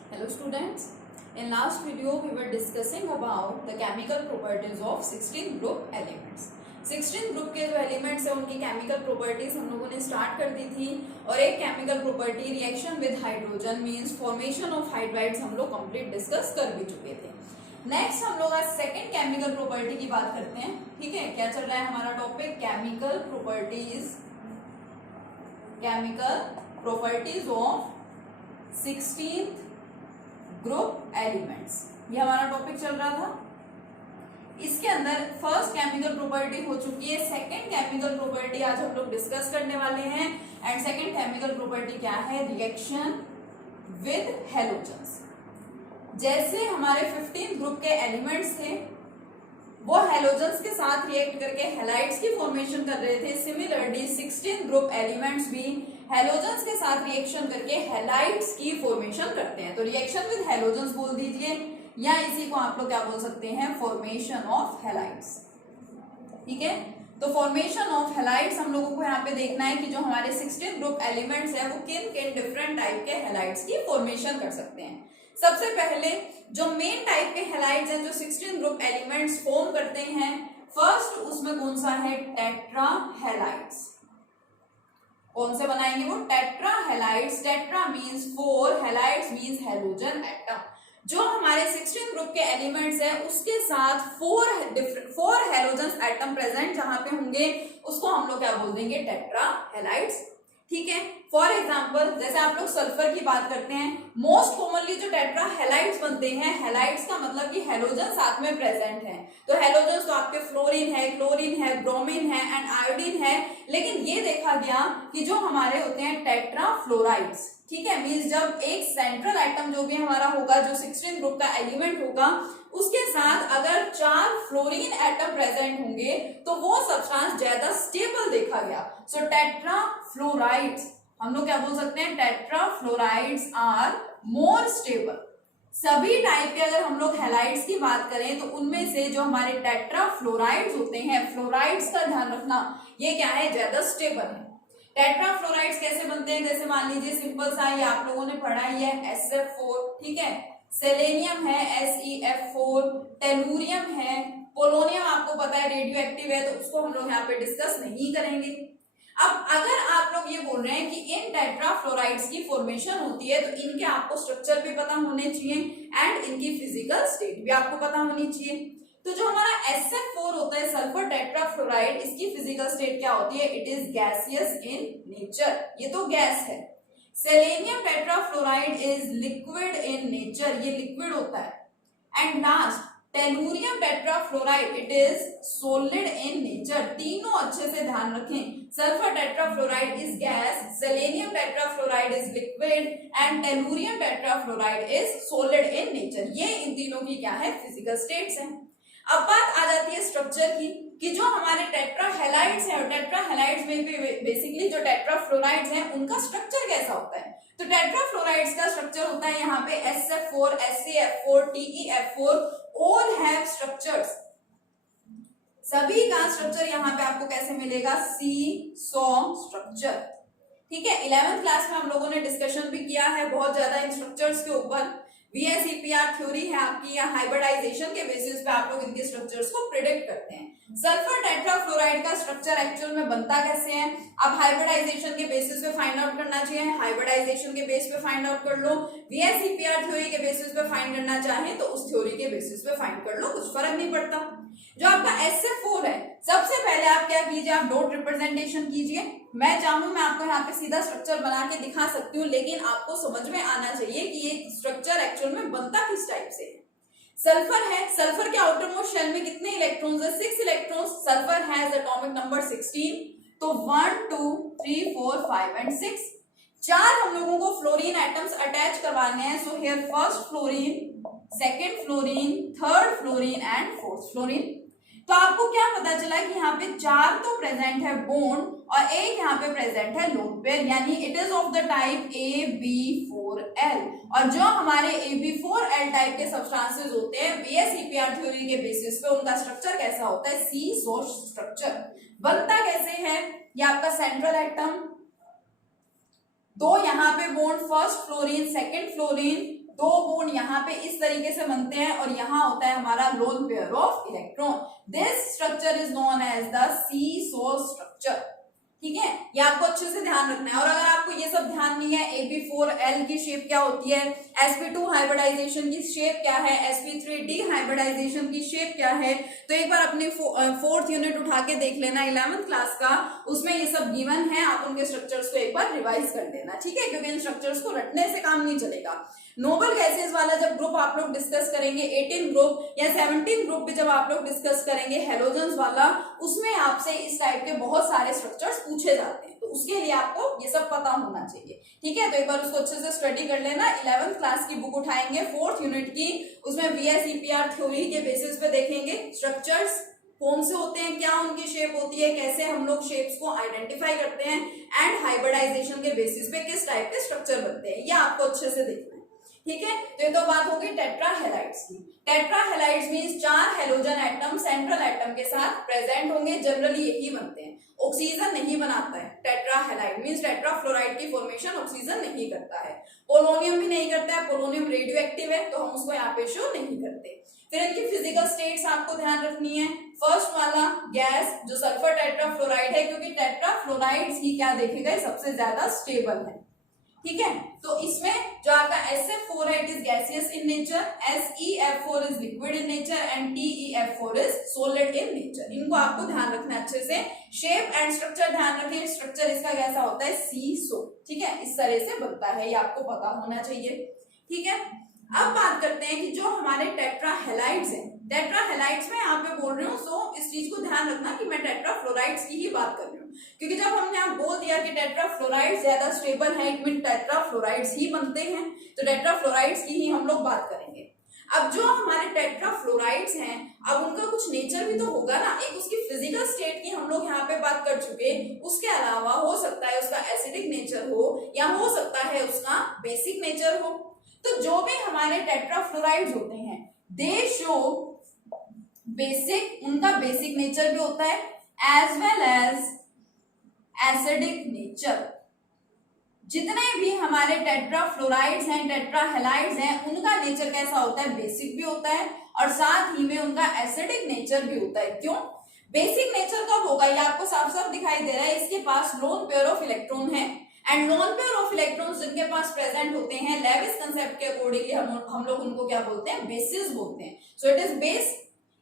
Hello students, in last video we were discussing about the chemical properties of 16 group elements. 16 group के जो elements है उनकी chemical properties हम लोगों ने स्टार्ट कर दी थी और एक chemical property reaction with hydrogen means formation of hydrides हम लोग कंप्लीट डिस्कस कर भी चुके थे। नेक्स्ट हम लोग आज सेकंड केमिकल प्रॉपर्टी की बात करते हैं। ठीक है, क्या चल रहा है हमारा topic? Chemical properties of 16th group elements, ये हमारा टॉपिक चल रहा था। इसके अंदर फर्स्ट केमिकल प्रॉपर्टी हो चुकी है, सेकंड केमिकल प्रॉपर्टी आज हम लोग डिस्कस करने वाले हैं। एंड सेकंड केमिकल प्रॉपर्टी क्या है? Reaction with halogens. जैसे हमारे 15 ग्रुप के एलिमेंट्स थे वो हैलोजन्स के साथ रिएक्ट करके हैलाइड्स की फॉर्मेशन कर रहे थे, सिमिलरली 16 ग्रुप एलिमेंट्स भी हैलोजन्स के साथ रिएक्शन करके हैलाइड्स की फॉर्मेशन करते हैं। तो रिएक्शन विद हैलोजन्स बोल दीजिए या इसी को आप लोग क्या बोल सकते हैं? Formation of halides. ठीक है, तो फॉर्मेशन ऑफ हैलाइड्स हम लोगों को यहाँ पे देखना है कि जो हमारे 16 ग्रुप एलिमेंट्स है वो किन किन डिफरेंट टाइप के हैलाइड्स की फॉर्मेशन कर सकते हैं। सबसे पहले जो मेन टाइप के हैलाइड्स हैं जो 16 ग्रुप एलिमेंट्स फॉर्म करते हैं, फर्स्ट उसमें कौन सा है? Tetra halides. कौन से बनाएंगे वो? Tetra halides. Tetra means 4, halides means halogen atom. जो हमारे 16 ग्रुप के एलिमेंट्स हैं उसके साथ 4 हैलोजन एटम प्रेजेंट जहां पे होंगे उसको हम लोग क्या बोल देंगे? Tetra halides. ठीक है, फॉर एग्जाम्पल जैसे आप लोग सल्फर की बात करते हैं, मोस्ट कॉमनली जो टेट्रा हैलाइड्स बनते हैं, हैलाइड्स का मतलब कि हैलोजन साथ में प्रेजेंट है। तो हैलोजन तो आपके फ्लोरीन है, क्लोरीन है, ब्रोमीन है एंड आयोडीन है। लेकिन ये देखा गया कि जो हमारे होते हैं टेट्रा फ्लोराइड्स, ठीक है, मींस जब एक सेंट्रल एटम जो भी हमारा होगा, जो 16 ग्रुप का एलिमेंट होगा, उसके साथ अगर 4 फ्लोरीन एटम प्रेजेंट होंगे तो वो सब्सटेंस ज्यादा स्टेबल देखा गया। सो टेट्रा फ्लोराइड्स हम लोग क्या बोल सकते हैं? Tetra fluorides are more stable. सभी टाइप के अगर हम लोग हैलाइड्स की बात करें तो उनमें से जो हमारे टेट्रा फ्लोराइड्स होते हैं, फ्लोराइड्स का ध्यान रखना, ये क्या है? ज्यादा स्टेबल है। टेट्रा फ्लोराइड्स कैसे बनते हैं? जैसे मान लीजिए सिंपल सा, ये आप लोगों ने पढ़ा ही है, SF4, ठीक है, सेलेनियम है SeF4, टेलूरियम है, पोलोनियम आपको पता है रेडियो एक्टिव है, तो उसको हम लोग यहाँ पे डिस्कस नहीं करेंगे। अब अगर आप लोग ये बोल रहे हैं कि इन टेट्रा फ्लोराइड्स की फॉर्मेशन होती है तो इनके आपको स्ट्रक्चर भी पता होने चाहिए एंड इनकी फिजिकल स्टेट भी आपको पता होनी चाहिए। तो जो हमारा SF4 होता है, सल्फर टेट्रा फ्लोराइड, इसकी फिजिकल स्टेट क्या होती है? It is gaseous in nature, ये तो गैस है। Selenium tetra fluoride is liquid in nature, ये लिक्विड होता है। And last tellurium tetra fluoride, it is solid in nature. तीनों अच्छे से ध्यान रखें, sulphur tetra fluoride is gas, selenium tetra fluoride is liquid and tellurium tetra fluoride is solid in nature. ये इन तीनों की क्या है? फिजिकल स्टेट्स हैं। अब बात आ जाती है स्ट्रक्चर की कि जो हमारे टेट्रा हैलाइड्स हैं और टेट्रा हैलाइड्स में भी बेसिकली जो टेट्रा फ्लोराइड्स हैं उनका स्ट्रक्चर कैसा होता है? तो टेट्रा फ्लोराइड्स का स्ट्रक्चर होता है यहाँ पे SF4, SeF4, TeF4, all have structures. सभी का स्ट्रक्चर यहाँ पे आपको कैसे मिलेगा? Seesaw structure. ठीक है, 11th क्लास में हम लोगों ने डिस्कशन भी किया है बहुत ज्यादा इन स्ट्रक्चर्स के ऊपर। VSEPR थ्योरी है आपकी, या हाइब्रिडाइजेशन के बेसिस पे आप लोग इनके स्ट्रक्चर्स को प्रिडिक्ट करते हैं। सल्फर टेट्राफ्लोराइड का स्ट्रक्चर एक्चुअल में बनता कैसे है? आप हाइब्रिडाइजेशन के बेसिस पे फाइंड आउट करना चाहिए, हाइब्रिडाइजेशन के बेस पे फाइंड आउट कर लो। VSEPR थ्योरी के बेसिस पे फाइंड करना चाहे तो उस थ्योरी के बेसिस पे फाइंड कर लो, कुछ फर्क नहीं पड़ता। जो आपका SF4 है, सबसे पहले आप क्या कीजिए? आप डॉट रिप्रेजेंटेशन कीजिए। मैं चाहूं मैं आपको यहाँ पे सीधा स्ट्रक्चर बना के दिखा सकती हूँ, लेकिन आपको समझ में आना चाहिए कि ये स्ट्रक्चर एक्चुअल में बनता किस टाइप से है। सल्फर है, सल्फर के आउटर मोस्ट शेल में कितने इलेक्ट्रॉन्स है? 6 electrons. Sulphur has atomic number 16, तो 1 2 3 4 5 एंड 6। 4 हम लोगों को फ्लोरीन एटम्स अटैच करवाने हैं। So here first fluorine, second fluorine, third fluorine and fourth fluorine. तो आपको क्या पता चला कि यहाँ पे 4 तो प्रेजेंट है बॉन्ड और एक यहाँ पे प्रेजेंट है लोन पेयर, यानी it is of the type AB4L। और जो हमारे AB4L टाइप के सब्सटेंसेस होते हैं, VSEPR थ्योरी के बेसिस पे उनका स्ट्रक्चर कैसा होता है? Seesaw structure. बनता कैसे है? ये आपका सेंट्रल एटम, दो यहाँ पे bond first fluorine second fluorine, दो बॉन्ड यहाँ पे इस तरीके से बनते हैं और यहाँ होता है हमारा lone pair of electron. This structure is known as the seesaw structure. ठीक है, ये आपको अच्छे से ध्यान रखना है। और अगर आपको ये सब ध्यान नहीं है, Ab4L की शेप क्या होती है, sp2 हाइब्रिडाइजेशन की शेप क्या है, sp3D हाइब्रिडाइजेशन की शेप क्या है, तो एक बार अपनी फोर्थ यूनिट उठा के देख लेना 11th क्लास का, उसमें ये सब गिवन है। आप उनके स्ट्रक्चर्स को एक बार रिवाइज कर लेना, ठीक है, क्योंकि इन स्ट्रक्चर्स को रटने से काम नहीं चलेगा। नोबल गैसेस वाला जब ग्रुप आप लोग डिस्कस करेंगे, 18 ग्रुप या 17 ग्रुप भी जब आप लोग डिस्कस करेंगे हेलोजन्स वाला, उसमें आपसे इस टाइप के बहुत सारे स्ट्रक्चर्स पूछे जाते हैं, तो उसके लिए आपको ये सब पता होना चाहिए। ठीक है, तो एक बार उसको अच्छे से स्टडी कर लेना। 11th क्लास की बुक उठाएंगे 4th यूनिट की, उसमें VSEPR थ्योरी के बेसिस पे देखेंगे स्ट्रक्चर्स कौन से होते हैं, क्या उनकी शेप होती है, कैसे हम लोग शेप्स को आइडेंटिफाई करते हैं, एंड हाइब्रिडाइजेशन के बेसिस पे किस टाइप के स्ट्रक्चर बनते हैं, ये आपको अच्छे से देखना है। ठीक है, तो ये तो बात होगी टेट्राहेलाइड्स की। Tetrahalides means 4 halogen atom central atom के साथ प्रेजेंट होंगे, जनरली यही बनते हैं, ऑक्सीजन नहीं बनाता है। टेट्राहेलाइड मींस टेट्राफ्लोराइड की फॉर्मेशन ऑक्सीजन नहीं करता है, पोलोनियम भी नहीं करता है, पोलोनियम रेडियो एक्टिव है तो हम उसको यहाँ पे शो नहीं करते। फिर इनकी फिजिकल स्टेट्स आपको ध्यान रखनी है। फर्स्ट वाला गैस जो सल्फर टेट्राफ्लोराइड है, क्योंकि टेट्राफ्लोराइड्स ही क्या देखे गए सबसे ज्यादा स्टेबल है। ठीक है, तो इसमें जो आपका SF4 है it is gaseous in nature, SeF4 is liquid in nature and TeF4 is solid in nature. इनको आपको ध्यान रखना है अच्छे से। शेप एंड स्ट्रक्चर ध्यान रखिए, स्ट्रक्चर इसका कैसा होता है, सीसो। ठीक है, इस तरह से बनता है, ये आपको पता होना चाहिए। ठीक है, अब बात करते हैं कि जो हमारे टेट्राहेलाइड्स हैं, टेट्राहेलाइड्स में यहाँ पे बोल रही हूँ, सो इस चीज को ध्यान रखना कि मैं टेट्राफ्लोराइड्स की ही बात कर रही हूँ, क्योंकि जब हमने यहाँ बोल दिया कि टेट्राफ्लोराइड्स ज्यादा स्टेबल है, इट मीन टेट्राफ्लोराइड्स ही बनते हैं, तो टेट्राफ्लोराइड्स की ही हम लोग बात करेंगे। अब जो हमारे टेट्राफ्लोराइड्स हैं, अब उनका कुछ नेचर भी तो होगा ना, एक उसकी फिजिकल स्टेट की हम लोग यहाँ पे बात कर चुके, उसके अलावा हो सकता है उसका एसिडिक नेचर हो या हो सकता है उसका बेसिक नेचर हो। तो जो भी हमारे टेट्राफ्लोराइड्स होते हैं दे शो बेसिक, उनका बेसिक नेचर भी होता है as well as acidic nature. जितने भी हमारे टेट्राफ्लोराइड्स हैं, टेट्राहेलाइड्स हैं, उनका नेचर कैसा होता है, बेसिक भी होता है और साथ ही में उनका एसिडिक नेचर भी होता है। क्यों बेसिक नेचर कब होगा, ये आपको साफ साफ दिखाई दे रहा है, इसके पास लोन पेयर ऑफ इलेक्ट्रॉन है and loan pair of electrons जिनके पास प्रेजेंट होते हैं लेविस कंसेप्ट के अकॉर्डिंगली हम लोग उनको क्या बोलते हैं, बेसिस बोलते हैं। So it is base.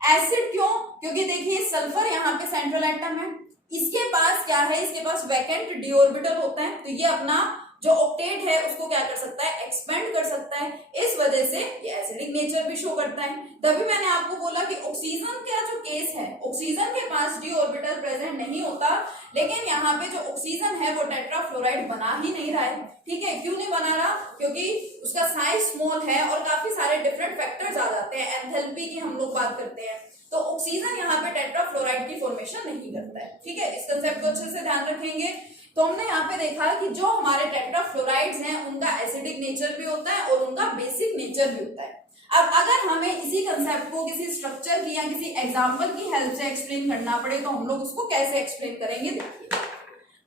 Acid क्यों, क्योंकि देखिए सल्फर यहाँ पे सेंट्रल एटम है, इसके पास क्या है, इसके पास वैकेंट डी ऑर्बिटल होता है, तो ये अपना जो ऑक्टेट है उसको क्या कर सकता है, एक्सपेंड कर सकता है, इस वजह से ये एसिडिक नेचर भी शो करता है। तभी मैंने आपको बोला कि ऑक्सीजन का जो केस है, ऑक्सीजन के पास डी ऑर्बिटल प्रेजेंट नहीं होता, लेकिन यहाँ पे जो ऑक्सीजन है वो टेट्राफ्लोराइड बना ही नहीं रहा है। ठीक है, क्यों नहीं बना रहा, क्योंकि उसका साइज स्मॉल है और काफी सारे डिफरेंट फैक्टर्स आ जाते हैं, एंथैल्पी की हम लोग बात करते हैं, तो ऑक्सीजन यहाँ पे टेट्राफ्लोराइड की फॉर्मेशन नहीं करता है। ठीक है, इस कंसेप्ट को अच्छे से ध्यान रखेंगे। तो हमने यहाँ पे देखा कि जो हमारे टेट्राफ्लोराइड्स हैं उनका एसिडिक नेचर भी होता है और उनका बेसिक नेचर भी होता है। अब अगर हमें इसी कंसेप्ट को किसी स्ट्रक्चर की या किसी एग्जांपल की हेल्प से एक्सप्लेन करना पड़े तो हम लोग उसको कैसे एक्सप्लेन करेंगे, देखिए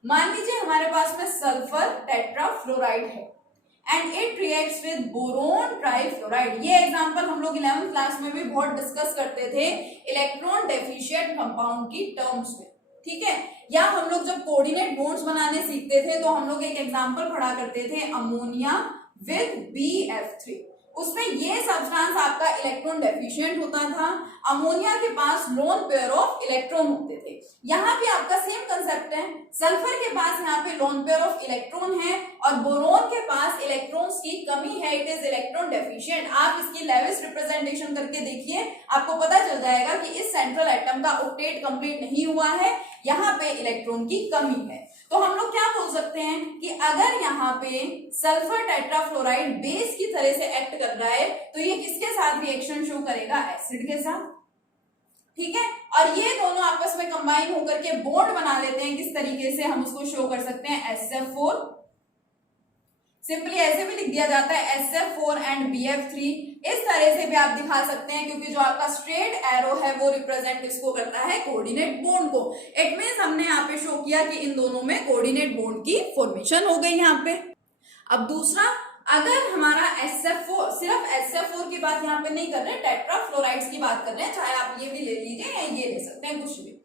मान लीजिए हमारे पास में सल्फर टेट्राफ्लोराइड है and it reacts with boron trifluoride. ये एग्जांपल हम लोग 11th क्लास में भी बहुत डिस्कस करते थे इलेक्ट्रॉन डेफिशिएंट कंपाउंड की टर्म्स में। ठीक है, या हम लोग जब कोऑर्डिनेट बॉन्ड्स बनाने सीखते थे तो हम लोग एक एग्जांपल पढ़ा करते थे अमोनिया विद BF3। उसमें ये सब्सटेंस आपका इलेक्ट्रॉन डेफिशिएंट होता था, अमोनिया के पास लोन पेयर ऑफ इलेक्ट्रॉन होते थे। यहाँ पे आपका सेम कंसेप्ट है, सल्फर के पास यहाँ पे लोन पेयर ऑफ इलेक्ट्रॉन है और बोरोन के पास इलेक्ट्रॉन्स की कमी है, इट इज इलेक्ट्रॉन डेफिशिएंट। आप इसकी लेविस रिप्रेजेंटेशन करके देखिए, आपको पता चल जाएगा कि इस सेंट्रल एटम का ऑक्टेट कंप्लीट नहीं हुआ है, यहाँ पे इलेक्ट्रॉन की कमी है। तो हम लोग क्या बोल सकते हैं कि अगर यहाँ पे सल्फर टेट्राफ्लोराइड बेस की तरह से एक्ट कर रहा है तो ये किसके साथ रिएक्शन शो करेगा, एसिड के साथ। ठीक है, और ये दोनों आपस में कंबाइन होकर के बॉन्ड बना लेते हैं, किस तरीके से हम उसको शो कर सकते हैं, SF4। सिंपली ऐसे भी लिख दिया जाता है SF4 एंड BF3। इस तरह से भी आप दिखा सकते हैं, क्योंकि जो आपका स्ट्रेट एरो है वो रिप्रेजेंट इसको करता है कोऑर्डिनेट बॉन्ड को। इट मींस हमने यहाँ पे शो किया कि इन दोनों में कोऑर्डिनेट बॉन्ड की फॉर्मेशन हो गई यहाँ पे। अब दूसरा, अगर हमारा SF4, सिर्फ SF4 की बात यहाँ पे नहीं कर रहे, टेट्राफ्लोराइड्स की बात कर रहे हैं, चाहे आप ये भी ले लीजिए या ये ले सकते हैं, कुछ भी।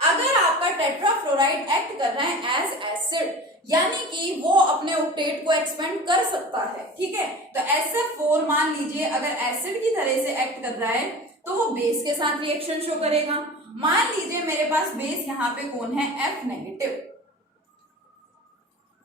अगर आपका टेट्राफ्लोराइड एक्ट कर रहा है एज एसिड, यानी कि वो अपने ऑक्टेट को एक्सपेंड कर सकता है, ठीक है, तो SF4 मान लीजिए अगर एसिड की तरह से एक्ट कर रहा है तो वो बेस के साथ रिएक्शन शो करेगा। मान लीजिए मेरे पास बेस यहाँ पे कौन है, F negative.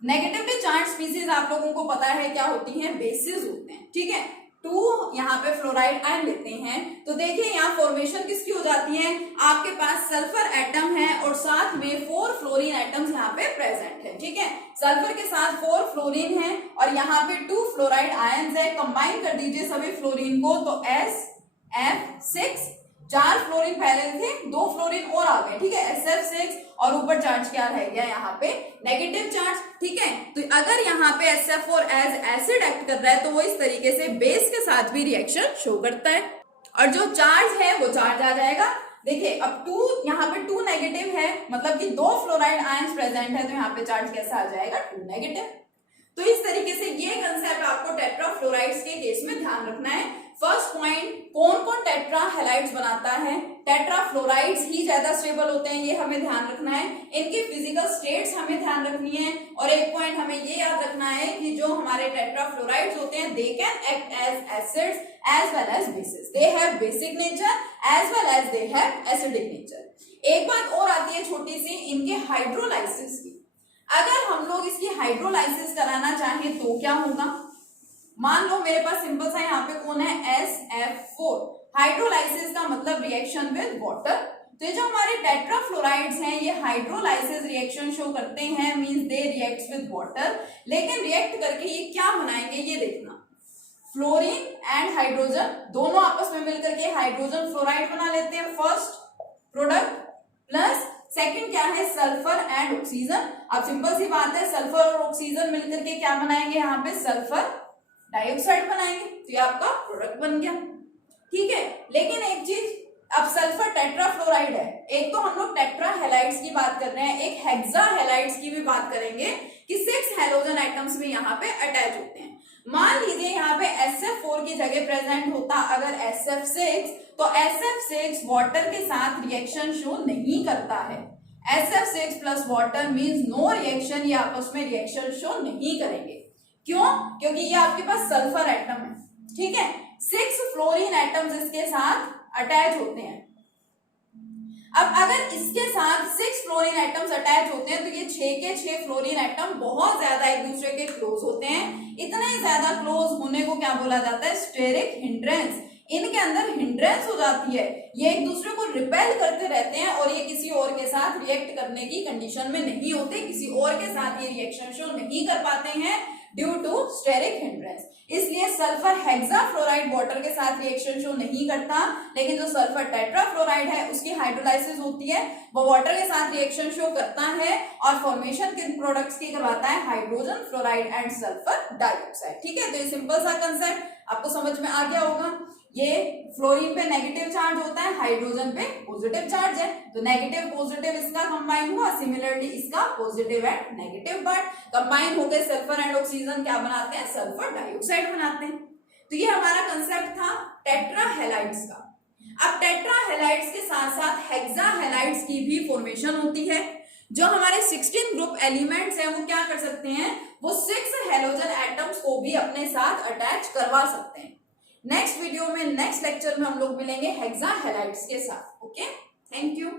Negatively charge species आप लोगों को पता है क्या होती हैं, बेसिस होते हैं, ठीक है। 2 यहाँ पे फ्लोराइड आयन लेते हैं तो देखिए यहाँ फॉर्मेशन किसकी हो जाती है, आपके पास सल्फर एटम है और साथ में 4 फ्लोरीन एटम्स यहाँ पे प्रेजेंट है, ठीक है। सल्फर के साथ 4 फ्लोरीन है और यहाँ पे 2 फ्लोराइड आयंस है, कंबाइन कर दीजिए सभी फ्लोरीन को तो SF6, 4 फ्लोरीन पहले थे, 2 फ्लोरीन और आ गए, ठीक है, SF6 और ऊपर चार्ज क्या रह गया यहाँ पे, नेगेटिव चार्ज, ठीक है। तो अगर यहाँ पे SF4 एज एसिड एक्ट कर रहा है तो वो इस तरीके से बेस के साथ भी रिएक्शन शो करता है और जो चार्ज है वो चार्ज आ जाएगा। देखिए अब 2 यहाँ पे 2 नेगेटिव है, मतलब कि 2 फ्लोराइड आयंस प्रेजेंट है, तो यहाँ पे चार्ज कैसा आ जाएगा, 2 नेगेटिव। तो इस तरीके से ये कंसेप्ट आपको टेट्राफ्लोराइड्स के केस में ध्यान रखना है। फर्स्ट पॉइंट, कौन कौन टेट्रा हैलाइड्स बनाता है, टेट्राफ्लोराइड्स ही ज्यादा स्टेबल होते हैं, ये हमें ध्यान रखना है। इनकी फिजिकल स्टेट्स हमें ध्यान रखनी है और एक पॉइंट हमें ये याद रखना है कि जो हमारे टेट्राफ्लोराइड्स होते हैं they can act as acids as well as bases, they have basic nature as well as they have acidic nature. एक बात और आती है छोटी सी, इनके हाइड्रोलाइसिस की। अगर हम लोग इसकी हाइड्रोलाइसिस कराना चाहें तो क्या होगा, मान लो मेरे पास सिंपल सा यहाँ पे कौन है, SF4। हाइड्रोलाइसिस का मतलब रिएक्शन विद वाटर। तो ये जो हमारे टेट्राफ्लोराइड्स हैं ये हाइड्रोलाइसिस रिएक्शन शो करते हैं, means they reacts with water. लेकिन रिएक्ट करके ये क्या बनाएंगे ये देखना, फ्लोरीन एंड हाइड्रोजन दोनों आपस में मिलकर के हाइड्रोजन फ्लोराइड बना लेते हैं, फर्स्ट प्रोडक्ट, प्लस सेकंड क्या है, सल्फर एंड ऑक्सीजन। अब सिंपल सी बात है, सल्फर और ऑक्सीजन मिलकर के क्या बनाएंगे, यहाँ पे सल्फर डाइऑक्साइड बनाएंगे, तो ये आपका प्रोडक्ट बन गया, ठीक है। लेकिन एक चीज, अब सल्फर टेट्राफ्लोराइड है, एक तो हम लोग टेट्रा हैलाइड्स की बात कर रहे हैं, एक हेक्सा हैलाइड्स की भी बात करेंगे कि 6 हैलोजन एटम्स भी यहाँ पे अटैच होते हैं। मान लीजिए यहाँ पे SF4 की जगह प्रेजेंट होता अगर SF6, तो SF6 वाटर के साथ रिएक्शन शो नहीं करता है। SF6 plus water means no reaction, ये आपस में रिएक्शन शो नहीं करेंगे। क्यों? क्योंकि ये आपके पास सल्फर एटम है, ठीक है, 6 फ्लोरीन एटम्स इसके साथ अटैच होते हैं। अब अगर इसके साथ 6 फ्लोरीन एटम्स अटैच होते हैं तो ये 6 के 6 फ्लोरीन एटम बहुत ज्यादा एक दूसरे के क्लोज होते हैं। इतने ज्यादा क्लोज होने को क्या बोला जाता है, स्टेरिक हिंड्रेंस। इनके अंदर हिंड्रेंस हो जाती है, ये एक दूसरे को रिपेल करते रहते हैं और ये किसी और के साथ रिएक्ट करने की कंडीशन में नहीं होते, किसी और के साथ ये रिएक्शन शो नहीं कर पाते हैं ड्यू टू स्टेरिक हिंड्रेंस। इसलिए सल्फर हेक्साफ्लोराइड वाटर के साथ रिएक्शन शो नहीं करता, लेकिन जो सल्फर टेट्राफ्लोराइड है उसकी हाइड्रोलाइसिस होती है, वो वाटर के साथ रिएक्शन शो करता है और फॉर्मेशन किन प्रोडक्ट्स की करवाता है, hydrogen fluoride and sulphur dioxide, ठीक है। तो ये सिंपल सा कंसेप्ट आपको समझ में आ गया होगा। ये फ्लोरीन पे नेगेटिव चार्ज होता है, हाइड्रोजन पे पॉजिटिव चार्ज है, तो नेगेटिव पॉजिटिव इसका कंबाइन हुआ, सिमिलरली इसका positive and negative part combine होकर सल्फर एंड ऑक्सीजन क्या बनाते हैं, सल्फर डाइऑक्साइड बनाते हैं। तो ये हमारा कंसेप्ट था टेट्रा हैलाइड्स का। अब टेट्रा हैलाइड्स के साथ साथ हेक्सा हैलाइड्स की भी फॉर्मेशन होती है। जो हमारे 16 ग्रुप एलिमेंट्स हैं वो क्या कर सकते हैं, वो 6 हैलोजन एटम्स को भी अपने साथ अटैच करवा सकते हैं। नेक्स्ट वीडियो में, नेक्स्ट लेक्चर में हम लोग मिलेंगे हेक्सा हैलाइड्स के साथ। Okay, thank you.